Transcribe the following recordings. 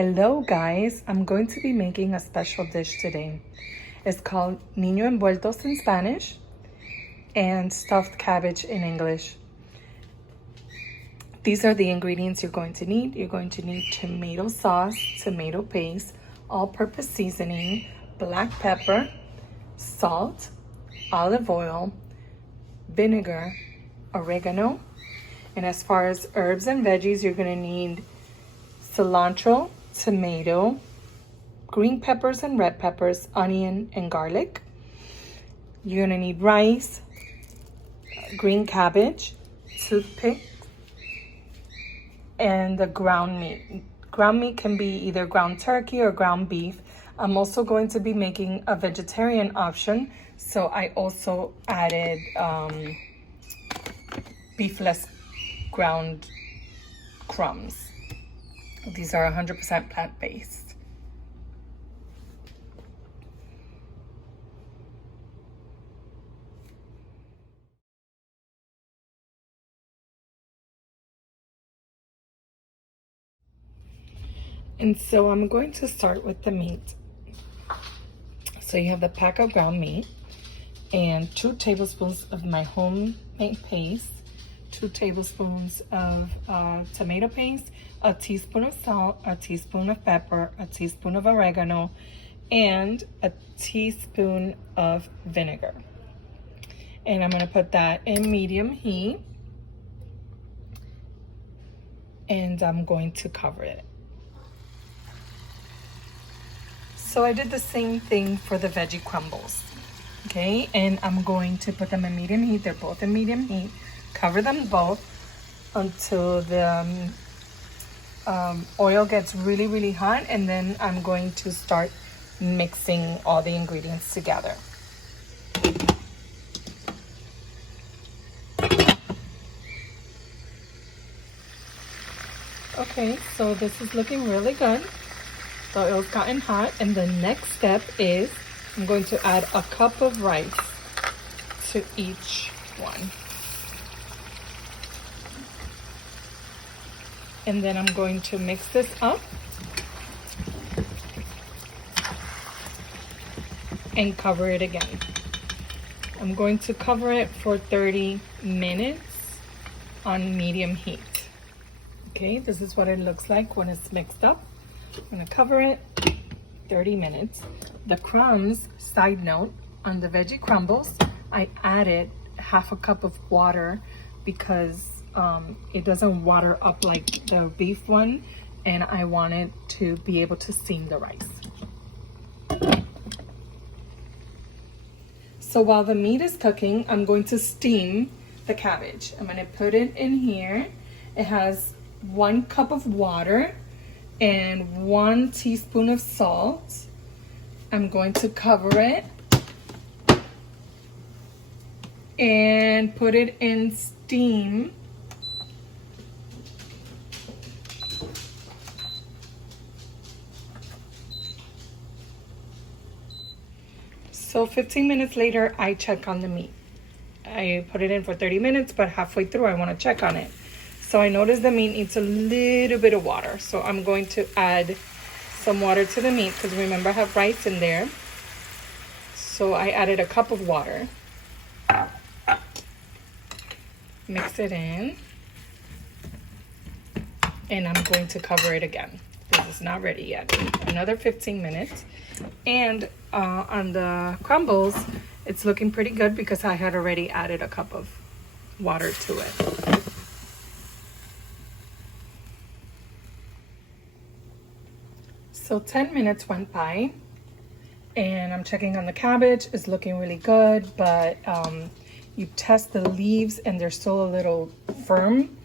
Hello guys, I'm going to be making a special dish today. It's called Niños envueltos in Spanish and stuffed cabbage in English. These are the ingredients you're going to need. You're going to need tomato sauce, tomato paste, all-purpose seasoning, black pepper, salt, olive oil, vinegar, oregano. And as far as herbs and veggies, you're going to need cilantro, tomato, green peppers and red peppers, onion and garlic. You're gonna need rice, green cabbage, toothpick, and the ground meat. Ground meat can be either ground turkey or ground beef. I'm also going to be making a vegetarian option, so I also added beefless ground crumbs. These are 100% plant-based. And so I'm going to start with the meat. So you have the pack of ground meat and 2 tablespoons of my homemade paste, 2 tablespoons of tomato paste, a teaspoon of salt, a teaspoon of pepper, a teaspoon of oregano, and a teaspoon of vinegar. And I'm gonna put that in medium heat, and I'm going to cover it. So I did the same thing for the veggie crumbles, okay? And I'm going to put them in medium heat. They're both in medium heat. Cover them both until the oil gets really hot, and then I'm going to start mixing all the ingredients together. Okay, so this is looking really good. The oil's gotten hot, and the next step is I'm going to add a cup of rice to each one. And then I'm going to mix this up and cover it again. I'm going to cover it for 30 minutes on medium heat. Okay, this is what it looks like when it's mixed up. I'm gonna cover it 30 minutes. The crumbs, side note, on the veggie crumbles, I added half a cup of water because it doesn't water up like the beef one, and I wanted to be able to steam the rice. So while the meat is cooking, I'm going to steam the cabbage. I'm gonna put it in here. It has 1 cup of water and 1 teaspoon of salt. I'm going to cover it and put it in steam. So 15 minutes later, I check on the meat. I put it in for 30 minutes, but halfway through, I want to check on it. So I noticed the meat needs a little bit of water. So I'm going to add some water to the meat because remember I have rice in there. So I added a cup of water. Mix it in. And I'm going to cover it again. This is not ready yet. Another 15 minutes. And on the crumbles, it's looking pretty good because I had already added a cup of water to it. So 10 minutes went by, and I'm checking on the cabbage. It's looking really good, but you test the leaves and they're still a little firm.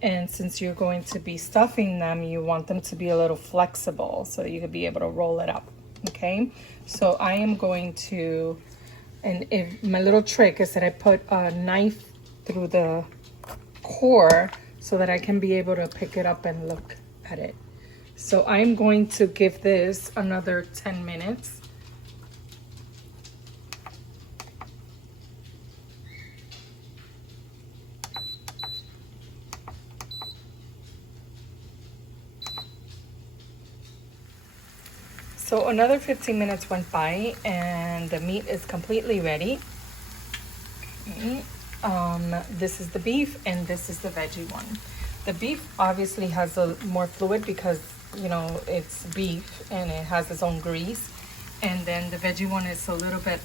And since you're going to be stuffing them, you want them to be a little flexible so that you could be able to roll it up, okay? So I am going to, and if my little trick is that I put a knife through the core so that I can be able to pick it up and look at it. So I'm going to give this another 10 minutes. So another 15 minutes went by and the meat is completely ready. Okay. This is the beef and this is the veggie one. The beef obviously has a more fluid because, you know, it's beef and it has its own grease. And then the veggie one is a little bit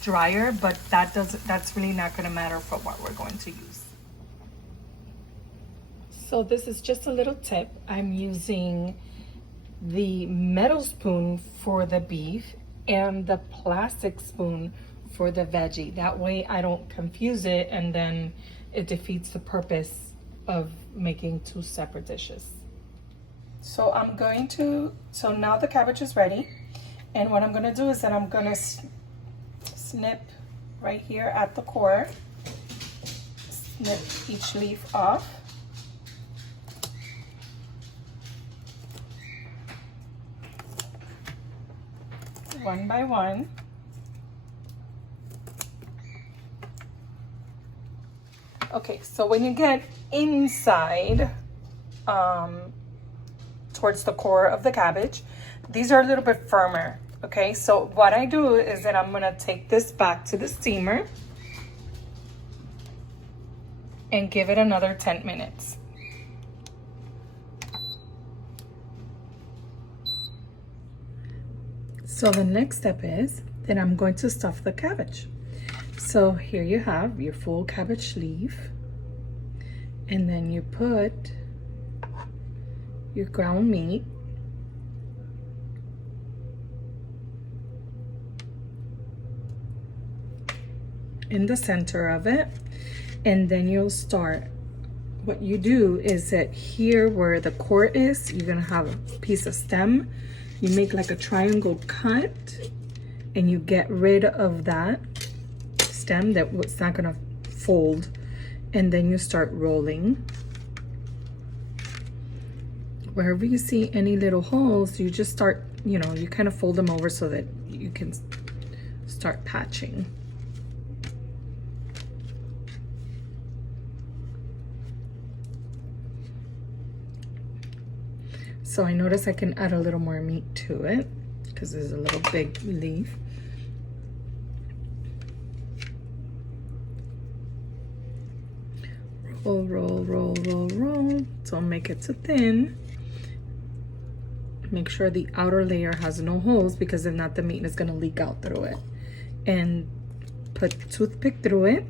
drier, but that's really not going to matter for what we're going to use. So this is just a little tip. I'm using the metal spoon for the beef and the plastic spoon for the veggie. That way I don't confuse it and then it defeats the purpose of making two separate dishes. So so now the cabbage is ready. And what I'm gonna do is that I'm gonna snip right here at the core, snip each leaf off. One by one. Okay, so when you get inside towards the core of the cabbage, these are a little bit firmer. Okay, so what I do is that I'm gonna take this back to the steamer and give it another 10 minutes. So the next step is that I'm going to stuff the cabbage. So here you have your full cabbage leaf, and then you put your ground meat, in the center of it, and then you'll start. What you do is that here where the core is, you're gonna have a piece of stem. You make like a triangle cut and you get rid of that stem that's not gonna fold, and then you start rolling. Wherever you see any little holes, you just start, you know, you kind of fold them over so that you can start patching. So I notice I can add a little more meat to it because there's a little big leaf. Roll, roll, roll, roll, roll. Don't make it too thin. Make sure the outer layer has no holes, because if not, the meat is gonna leak out through it. And put a toothpick through it.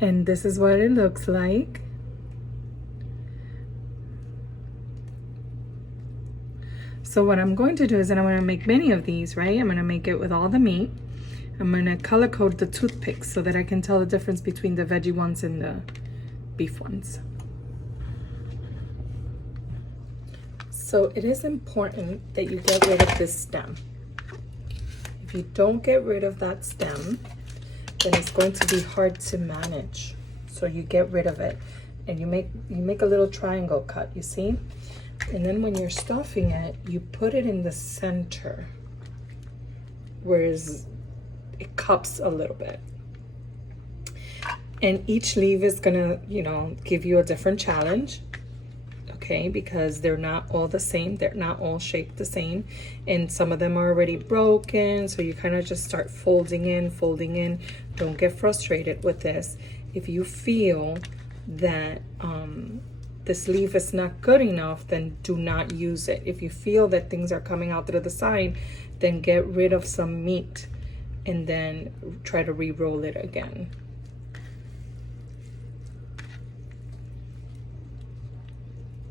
And this is what it looks like. So what I'm going to do is that I'm going to make many of these, right? I'm going to make it with all the meat. I'm going to color code the toothpicks so that I can tell the difference between the veggie ones and the beef ones. So it is important that you get rid of this stem. If you don't get rid of that stem, then it's going to be hard to manage. So you get rid of it and you make a little triangle cut, you see? And then when you're stuffing it, you put it in the center, whereas it cups a little bit. And each leaf is gonna, you know, give you a different challenge, okay? Because they're not all the same, they're not all shaped the same, and some of them are already broken, so you kind of just start folding in, folding in. Don't get frustrated with this. If you feel that this leaf is not good enough, then do not use it. If you feel that things are coming out to the side, then get rid of some meat and then try to re-roll it again.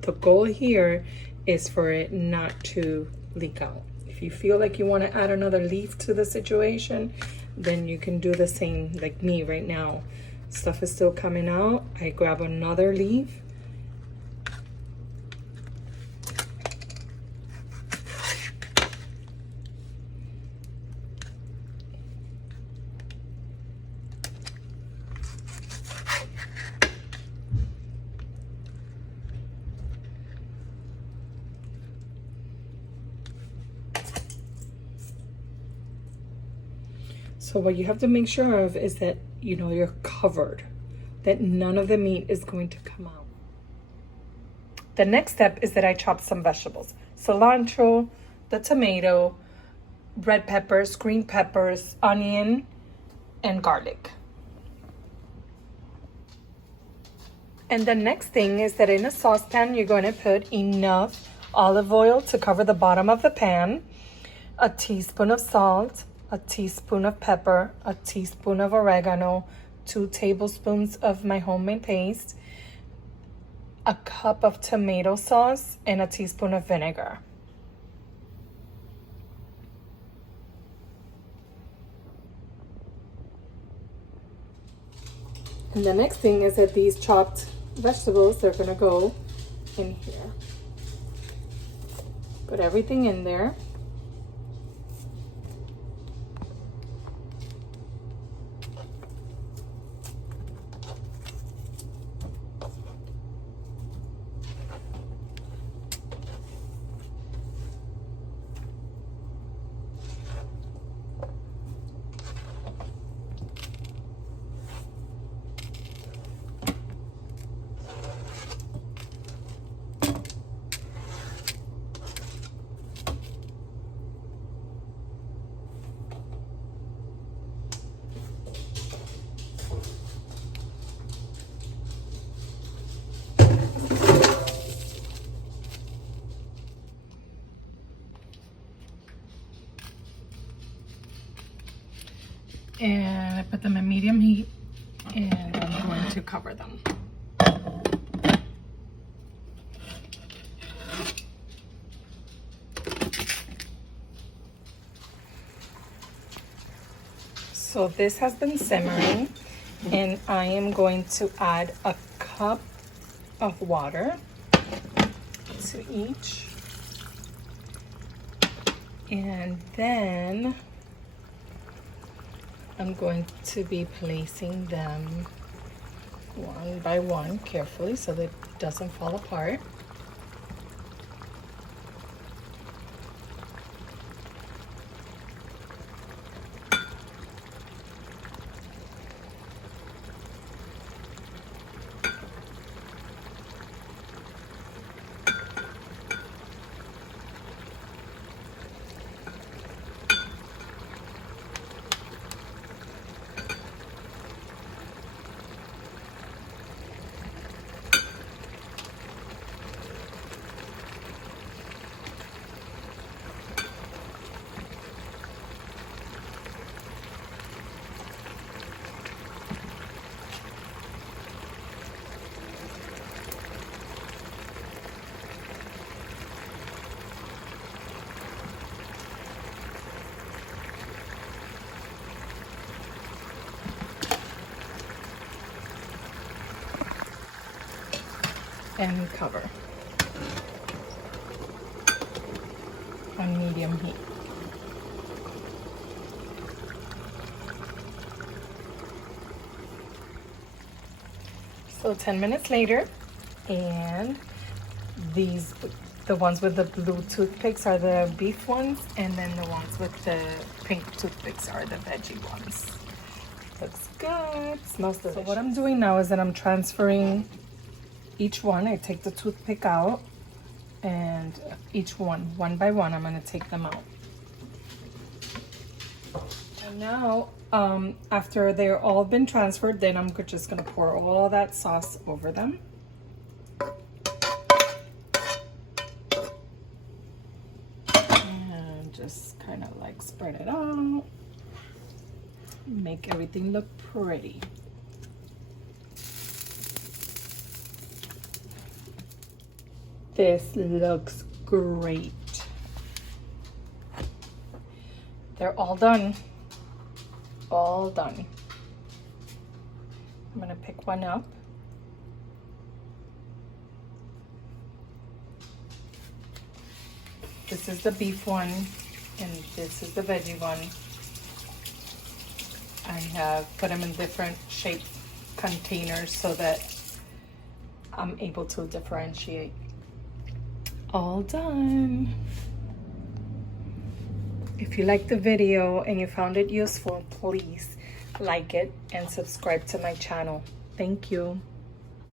The goal here is for it not to leak out. If you feel like you want to add another leaf to the situation, then you can do the same like me right now. Stuff is still coming out. I grab another leaf. So what you have to make sure of is that, you know, you're covered, that none of the meat is going to come out. The next step is that I chop some vegetables. cilantro, the tomato, red peppers, green peppers, onion, and garlic. And the next thing is that in a saucepan, you're going to put enough olive oil to cover the bottom of the pan, a teaspoon of salt, a teaspoon of pepper, a teaspoon of oregano, 2 tablespoons of my homemade paste, a cup of tomato sauce, and a teaspoon of vinegar. And the next thing is that these chopped vegetables, they're gonna go in here. Put everything in there. And I put them in medium heat, and I'm going to cover them. So this has been simmering, and I am going to add a cup of water to each. And then I'm going to be placing them one by one carefully so that it doesn't fall apart. And cover on medium heat. So 10 minutes later, and these, the ones with the blue toothpicks are the beef ones, and then the ones with the pink toothpicks are the veggie ones. Looks good, smells delicious. So what I'm doing now is that I'm transferring each one. I take the toothpick out, and each one by one, I'm going to take them out. And now, after they're all been transferred, then I'm just going to pour all that sauce over them. And just kind of like spread it out. Make everything look pretty. This looks great. They're all done. All done. I'm gonna pick one up. This is the beef one, and this is the veggie one. I have put them in different shaped containers so that I'm able to differentiate. All done. If you liked the video and you found it useful, please like it and subscribe to my channel. Thank you.